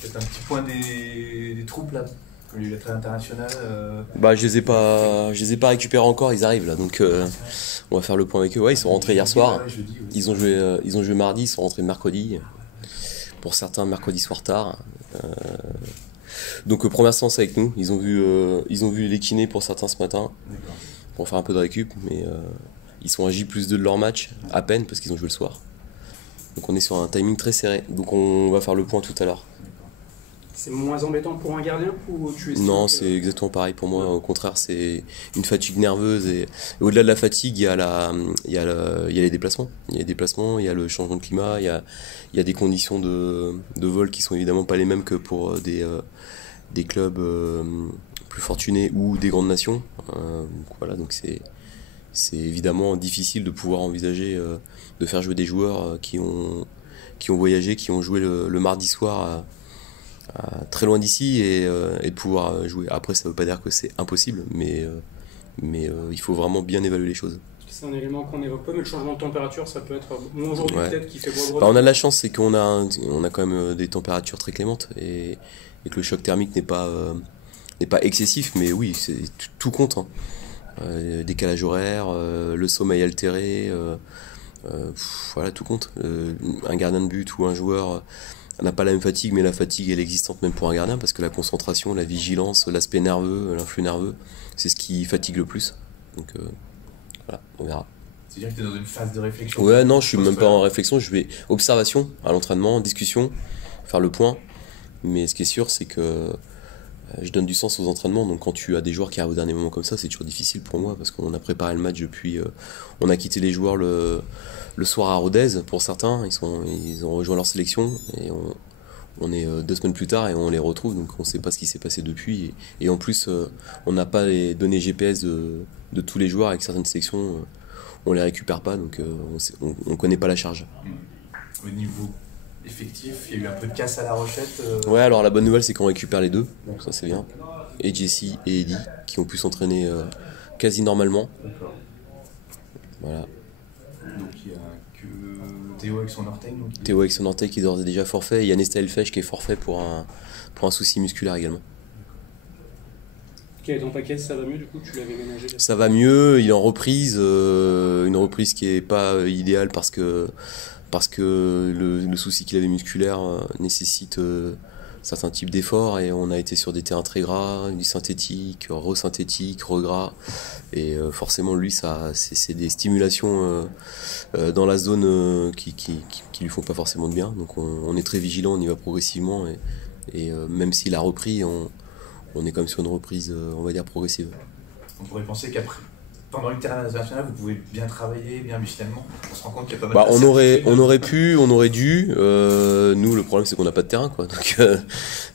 Peut-être un petit point des troupes là, comme il y a eu la trêve internationale. Bah, je les ai pas récupérés encore, ils arrivent là, donc on va faire le point avec eux. Ouais, ils sont rentrés hier soir, Jeudi, oui. ils ont joué mardi, ils sont rentrés mercredi, pour certains mercredi soir tard. Donc première séance avec nous, ils ont vu les kinés pour certains ce matin, D'accord. pour faire un peu de récup, mais ils sont à J+2 de leur match, à peine, parce qu'ils ont joué le soir. Donc on est sur un timing très serré, donc on va faire le point tout à l'heure. C'est moins embêtant pour un gardien ou tu es Non, c'est exactement pareil pour moi. Au contraire, c'est une fatigue nerveuse et au-delà de la fatigue, il y a les déplacements. Il y a les déplacements, il y a le changement de climat, il y a des conditions de vol qui sont évidemment pas les mêmes que pour des clubs plus fortunés ou des grandes nations. Voilà, donc c'est évidemment difficile de pouvoir envisager de faire jouer des joueurs qui ont voyagé, qui ont joué le mardi soir très loin d'ici et de pouvoir jouer. Après, ça veut pas dire que c'est impossible, mais il faut vraiment bien évaluer les choses. C'est un élément qu'on n'évoque pas, mais le changement de température, ça peut être aujourd'hui Ouais. peut-être qui fait Bah, on a de la chance, c'est qu'on a quand même des températures très clémentes et que le choc thermique n'est pas excessif, mais oui, tout compte. Hein. Décalage horaire, le sommeil altéré, voilà, tout compte. Un gardien de but ou un joueur n'a pas la même fatigue, mais la fatigue elle est existante même pour un gardien parce que la concentration, la vigilance, l'aspect nerveux, l'influx nerveux, c'est ce qui fatigue le plus. Donc voilà, on verra. C'est-à-dire que tu es dans une phase de réflexion. Ouais, non, je suis même pas en réflexion, je vais observation à l'entraînement, discussion, faire le point. Mais ce qui est sûr, c'est que je donne du sens aux entraînements. Donc quand tu as des joueurs qui arrivent au dernier moment comme ça, c'est toujours difficile pour moi parce qu'on a préparé le match depuis. On a quitté les joueurs le soir à Rodez pour certains. Ils ont rejoint leur sélection et on est 2 semaines plus tard et on les retrouve. Donc on ne sait pas ce qui s'est passé depuis. Et en plus, on n'a pas les données GPS de tous les joueurs avec certaines sélections. On les récupère pas, donc on connaît pas la charge. Au niveau effectif, il y a eu un peu de casse à la Rochette. Ouais, alors la bonne nouvelle c'est qu'on récupère les deux, donc ça c'est bien. Et Jesse et Eddy qui ont pu s'entraîner quasi normalement. D'accord. Voilà. Donc il y a que Théo avec son orteil. Théo avec son orteil qui est d'ores et déjà forfait, et Yann Estelfech qui est forfait pour un souci musculaire également. Ok, ton paquet, ça va mieux du coup, tu l'avais ménagé là. Ça va mieux, il est en reprise, une reprise qui est pas idéale parce que le souci qu'il avait musculaire nécessite certains types d'efforts et on a été sur des terrains très gras, du synthétique, resynthétique, regras et forcément lui c'est des stimulations dans la zone qui lui font pas forcément de bien, donc on est très vigilant, on y va progressivement et même s'il a repris, on est quand même sur une reprise on va dire progressive. On pourrait penser qu'après, pendant une terrain internationale, vous pouvez bien travailler, bien musculalement. On se rend compte qu'il y a pas mal Bah, de on aurait pu, on aurait dû. Nous, le problème, c'est qu'on n'a pas de terrain, quoi.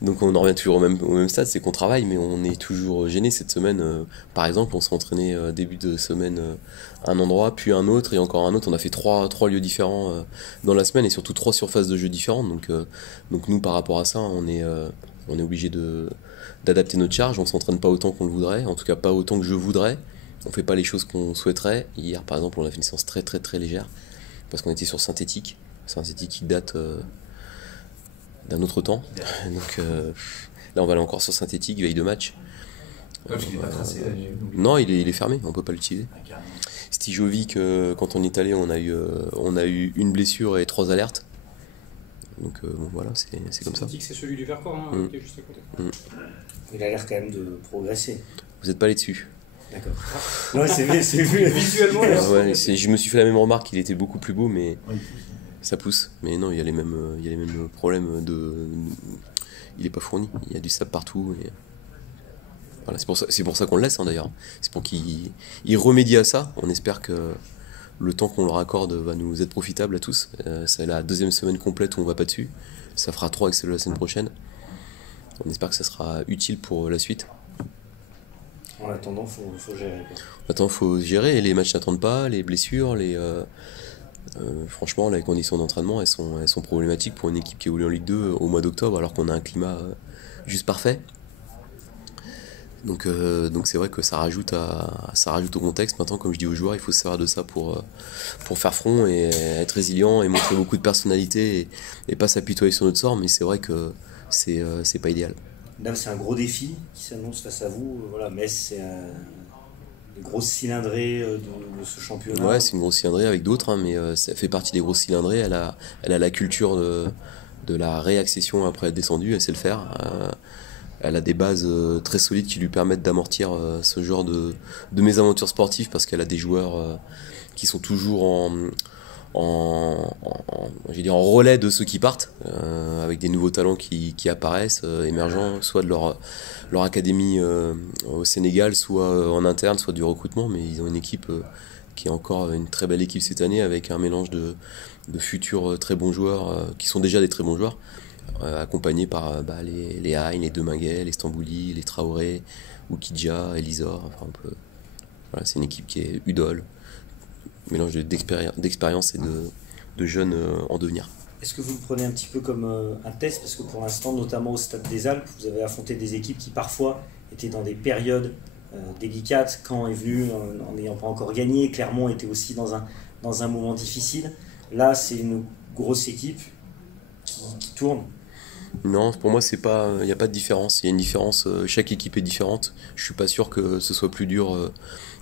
Donc on en revient toujours au même stade, c'est qu'on travaille, mais on est toujours gêné. Cette semaine, par exemple, on s'est entraîné début de semaine à un endroit, puis un autre, et encore un autre. On a fait trois lieux différents dans la semaine, et surtout 3 surfaces de jeux différentes. Donc nous, par rapport à ça, on est obligé d'adapter notre charge. On s'entraîne pas autant qu'on le voudrait, en tout cas pas autant que je voudrais. On fait pas les choses qu'on souhaiterait. Hier, par exemple, on a fait une séance très très très légère parce qu'on était sur synthétique qui date d'un autre temps. Donc là, on va aller encore sur synthétique, veille de match. Ouais, parce qu'il n'est pas tracé là. Non, il est fermé, on peut pas l'utiliser. Ah, carrément. Stijovic, quand on est allé, on a eu une blessure et 3 alertes. Donc bon, voilà, c'est comme ça. C'est celui du Vercors, hein, qui est juste à côté. Il a l'air quand même de progresser. Vous n'êtes pas allé dessus. D'accord. Ouais, c'est vu. Visuellement, Ouais, je me suis fait la même remarque, il était beaucoup plus beau, mais Oui. ça pousse. Mais non, il y a les mêmes problèmes il est pas fourni, il y a du sable partout. Et voilà, c'est pour ça qu'on le laisse d'ailleurs. C'est pour qu'il remédie à ça. On espère que le temps qu'on leur accorde va nous être profitable à tous. C'est la 2e semaine complète où on va pas dessus. Ça fera 3 avec celle de la semaine prochaine. On espère que ça sera utile pour la suite. En attendant, faut gérer. Maintenant, faut gérer. Les matchs n'attendent pas, les blessures, franchement, les conditions d'entraînement, elles sont problématiques pour une équipe qui évolue en Ligue 2 au mois d'octobre, alors qu'on a un climat juste parfait. Donc c'est vrai que ça rajoute au contexte. Maintenant, comme je dis aux joueurs, il faut se servir de ça pour faire front et être résilient et montrer beaucoup de personnalité et pas s'apitoyer sur notre sort. Mais c'est vrai que c'est pas idéal. Là, c'est un gros défi qui s'annonce face à vous. Voilà, Metz, c'est une grosse cylindrée de ce championnat. Ouais, c'est une grosse cylindrée avec d'autres, hein, mais ça fait partie des grosses cylindrées. Elle a la culture de la réaccession après être descendue, elle sait le faire. Elle a des bases très solides qui lui permettent d'amortir ce genre de mésaventures sportives parce qu'elle a des joueurs qui sont toujours je vais dire en relais de ceux qui partent, avec des nouveaux talents qui apparaissent, émergents, soit de leur académie au Sénégal, soit en interne, soit du recrutement, mais ils ont une équipe qui est encore une très belle équipe cette année, avec un mélange de futurs très bons joueurs, qui sont déjà des très bons joueurs, accompagnés par les Hein, les Deminguet, les Stambouli, les Traoré, Oukidja, Elisor, enfin voilà, c'est une équipe qui est udole, mélange d'expérience et de jeunes en devenir. Est-ce que vous le prenez un petit peu comme un test? Parce que pour l'instant, notamment au Stade des Alpes, vous avez affronté des équipes qui parfois étaient dans des périodes délicates. Caen est venu en n'ayant pas encore gagné. Clermont était aussi dans un moment difficile. Là, c'est une grosse équipe qui tourne. Non, pour moi, il n'y a pas de différence. Il y a une différence, chaque équipe est différente. Je suis pas sûr que ce soit plus dur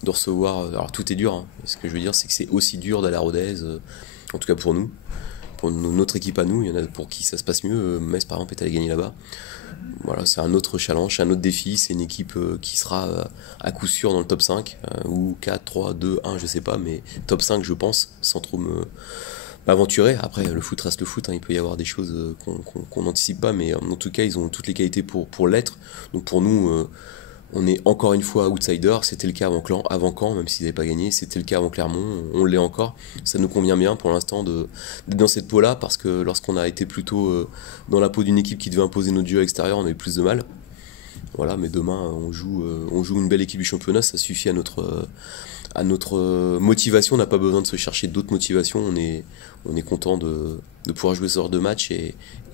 de recevoir. Alors tout est dur, hein. Ce que je veux dire, c'est que c'est aussi dur d'aller à Rodez, en tout cas pour nous. Pour notre équipe à nous, il y en a pour qui ça se passe mieux. Metz, par exemple, est allé gagner là-bas. Voilà, c'est un autre challenge, un autre défi. C'est une équipe qui sera à coup sûr dans le top 5, ou 4, 3, 2, 1, je sais pas, mais top 5, je pense, sans trop m'aventurer. Après, le foot reste le foot, hein. Il peut y avoir des choses qu'on n'anticipe pas, mais en tout cas, ils ont toutes les qualités pour l'être. Donc pour nous, on est encore une fois outsider. C'était le cas avant Caen, même s'ils n'avaient pas gagné. C'était le cas avant Clermont, on l'est encore. Ça nous convient bien pour l'instant d'être dans cette peau-là, parce que lorsqu'on a été plutôt dans la peau d'une équipe qui devait imposer notre jeu à l'extérieur, on a eu plus de mal. Voilà, mais demain, on joue une belle équipe du championnat, ça suffit à notre motivation. On n'a pas besoin de se chercher d'autres motivations. On est content de pouvoir jouer ce genre de match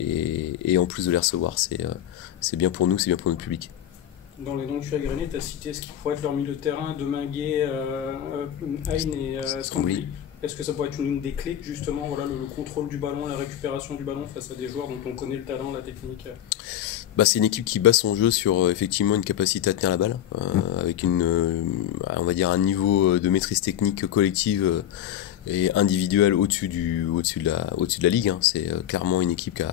et en plus de les recevoir. C'est bien pour nous, c'est bien pour notre public. Dans les noms que tu as grainés, tu as cité ce qui pourrait être leur milieu de terrain, Deminguet, Hein et Stambouli. Est-ce que ça pourrait être une des clés, justement, voilà, le contrôle du ballon, la récupération du ballon face à des joueurs dont on connaît le talent, la technique? C'est une équipe qui base son jeu sur effectivement une capacité à tenir la balle, avec on va dire un niveau de maîtrise technique collective et individuelle au-dessus de la ligue, hein. C'est clairement une équipe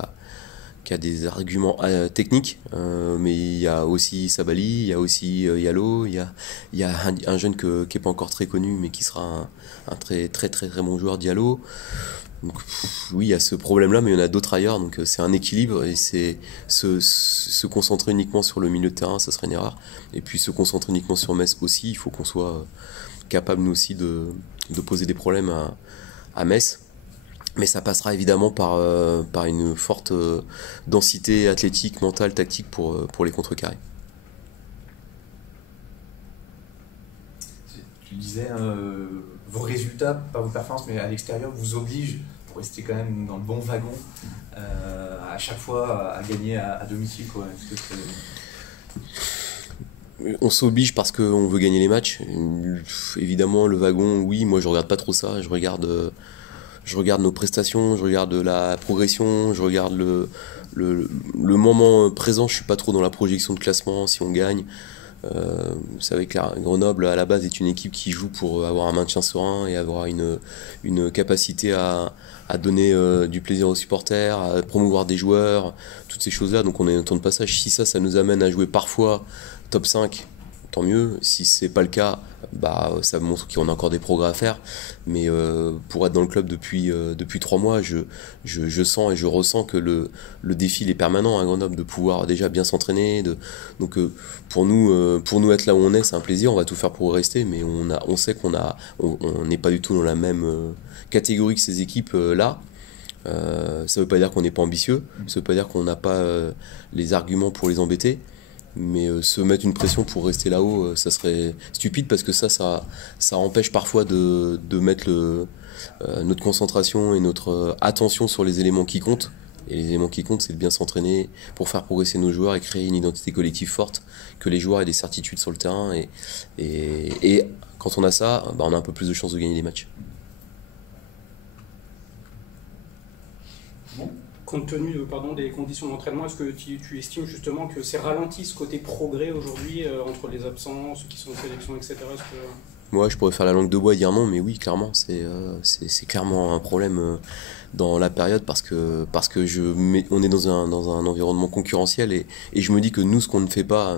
qui a des arguments techniques, mais il y a aussi Sabali, il y a aussi Yalo, il y a un jeune qui n'est pas encore très connu, mais qui sera un très très très très bon joueur, Diallo. Donc, oui, il y a ce problème-là, mais il y en a d'autres ailleurs, donc c'est un équilibre, et c'est se concentrer uniquement sur le milieu de terrain, ça serait une erreur. Et puis se concentrer uniquement sur Metz aussi, il faut qu'on soit capable nous aussi de poser des problèmes à Metz. Mais ça passera évidemment par une forte densité athlétique, mentale, tactique pour les contrecarrer. Tu disais, vos résultats, pas vos performances, mais à l'extérieur, vous obligent, pour rester quand même dans le bon wagon, à chaque fois à gagner à domicile, quoi. Est-ce que on s'oblige parce qu'on veut gagner les matchs. Évidemment, le wagon, oui, moi je regarde pas trop ça. Je regarde nos prestations, je regarde la progression, je regarde le moment présent. Je suis pas trop dans la projection de classement, si on gagne. Vous savez que Grenoble, à la base, est une équipe qui joue pour avoir un maintien serein et avoir une capacité à donner du plaisir aux supporters, à promouvoir des joueurs, toutes ces choses-là. Donc on est en temps de passage. Si ça nous amène à jouer parfois top 5, tant mieux. Si c'est pas le cas, ça montre qu'on a encore des progrès à faire. Mais pour être dans le club depuis 3 mois, je sens et je ressens que le défi il est permanent à Grenoble, de pouvoir déjà bien s'entraîner. Donc pour nous être là où on est, c'est un plaisir. On va tout faire pour rester, mais on sait qu'on n'est pas du tout dans la même catégorie que ces équipes là. Ça veut pas dire qu'on n'est pas ambitieux, ça veut pas dire qu'on n'a pas les arguments pour les embêter. Mais se mettre une pression pour rester là-haut, ça serait stupide, parce que ça empêche parfois de mettre notre concentration et notre attention sur les éléments qui comptent. Et les éléments qui comptent, c'est de bien s'entraîner pour faire progresser nos joueurs et créer une identité collective forte, que les joueurs aient des certitudes sur le terrain. Et quand on a ça, on a un peu plus de chances de gagner des matchs. Bon, Compte tenu des conditions d'entraînement, est-ce que tu estimes justement que c'est ralenti ce côté progrès aujourd'hui entre les absents, ceux qui sont en sélection, etc. Moi, je pourrais faire la langue de bois et dire non, mais oui, clairement, c'est clairement un problème dans la période parce que on est dans un environnement concurrentiel et je me dis que nous, ce qu'on ne fait pas.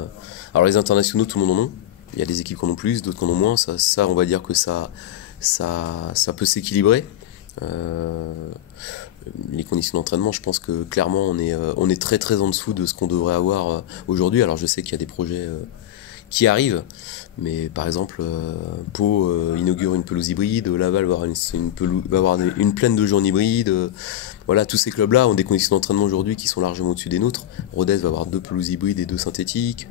Alors, les internationaux, tout le monde en ont. Il y a des équipes qui en ont plus, d'autres qui en ont moins. Ça, on va dire que ça peut s'équilibrer. Les conditions d'entraînement, je pense que clairement on est très très en dessous de ce qu'on devrait avoir aujourd'hui. Alors je sais qu'il y a des projets qui arrivent, mais par exemple Pau inaugure une pelouse hybride, Laval va avoir une plaine de journées hybrides. Voilà, tous ces clubs-là ont des conditions d'entraînement aujourd'hui qui sont largement au-dessus des nôtres. Rodez va avoir 2 pelouses hybrides et 2 synthétiques.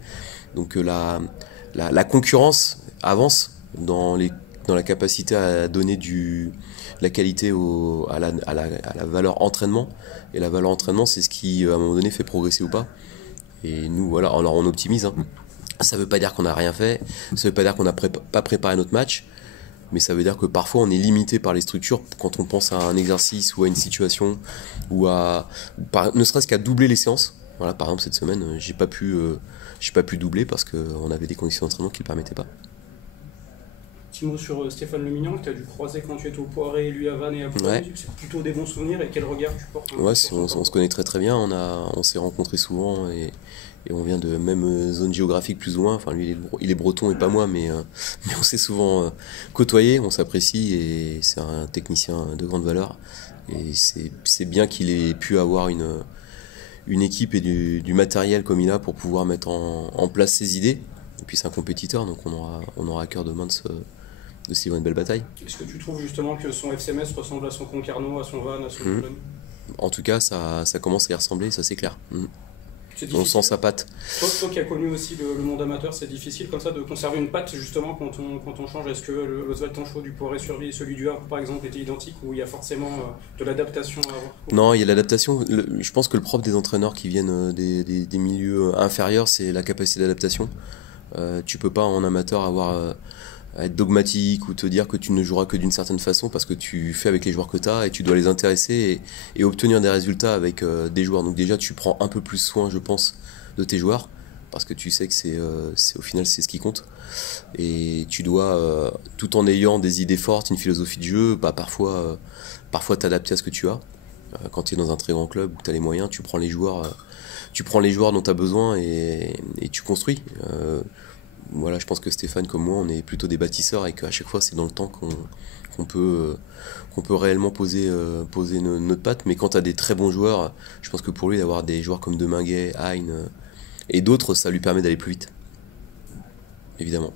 Donc la concurrence avance dans la capacité à donner la qualité à la valeur entraînement. Et la valeur entraînement, c'est ce qui, à un moment donné, fait progresser ou pas. Et nous, voilà, alors on optimise. Hein. Ça veut pas dire qu'on n'a rien fait, ça veut pas dire qu'on n'a pas préparé notre match, mais ça veut dire que parfois on est limité par les structures quand on pense à un exercice ou à une situation, ou ne serait-ce qu'à doubler les séances. Voilà, par exemple, cette semaine, j'ai pas pu doubler parce qu'on avait des conditions d'entraînement qui ne le permettaient pas. Petit mot sur Stéphane Lemignan, que tu as dû croiser quand tu étais au Poiré, lui à Vannes et à Boulogne. Ouais. C'est plutôt des bons souvenirs et quel regard tu portes? Ouais, on se connaît très très bien, on s'est rencontrés souvent et on vient de même zone géographique plus ou moins. Enfin, lui il est breton et pas moi, mais on s'est souvent côtoyés, on s'apprécie et c'est un technicien de grande valeur. Et c'est bien qu'il ait pu avoir une équipe et du matériel comme il a pour pouvoir mettre en place ses idées. Et puis c'est un compétiteur, donc on aura à cœur demain de suivre une belle bataille. Est-ce que tu trouves justement que son FCMS ressemble à son Concarneau, à son Vannes, à son Boulogne? En tout cas, ça commence à y ressembler, ça c'est clair. On sent sa patte. Toi qui as connu aussi le monde amateur, c'est difficile comme ça de conserver une patte justement quand on change. Est-ce que l'Oswald Tanchot du Poiré-sur-Vie et celui du Havre par exemple étaient identiques ou il y a forcément de l'adaptation à avoir? Non, il y a l'adaptation. Je pense que le propre des entraîneurs qui viennent des milieux inférieurs, c'est la capacité d'adaptation. Tu peux pas en amateur être dogmatique ou te dire que tu ne joueras que d'une certaine façon parce que tu fais avec les joueurs que tu as et tu dois les intéresser et obtenir des résultats avec des joueurs. Donc déjà tu prends un peu plus soin, je pense, de tes joueurs parce que tu sais que c'est au final c'est ce qui compte et tu dois tout en ayant des idées fortes, une philosophie de jeu, parfois t'adapter à ce que tu as. Quand tu es dans un très grand club où tu as les moyens, tu prends les joueurs dont tu as besoin et tu construis. Voilà, je pense que Stéphane comme moi, on est plutôt des bâtisseurs et qu'à chaque fois c'est dans le temps qu'on peut réellement poser notre patte. Mais quand tu as des très bons joueurs, je pense que pour lui d'avoir des joueurs comme Deminguet, Hein et d'autres, ça lui permet d'aller plus vite, évidemment.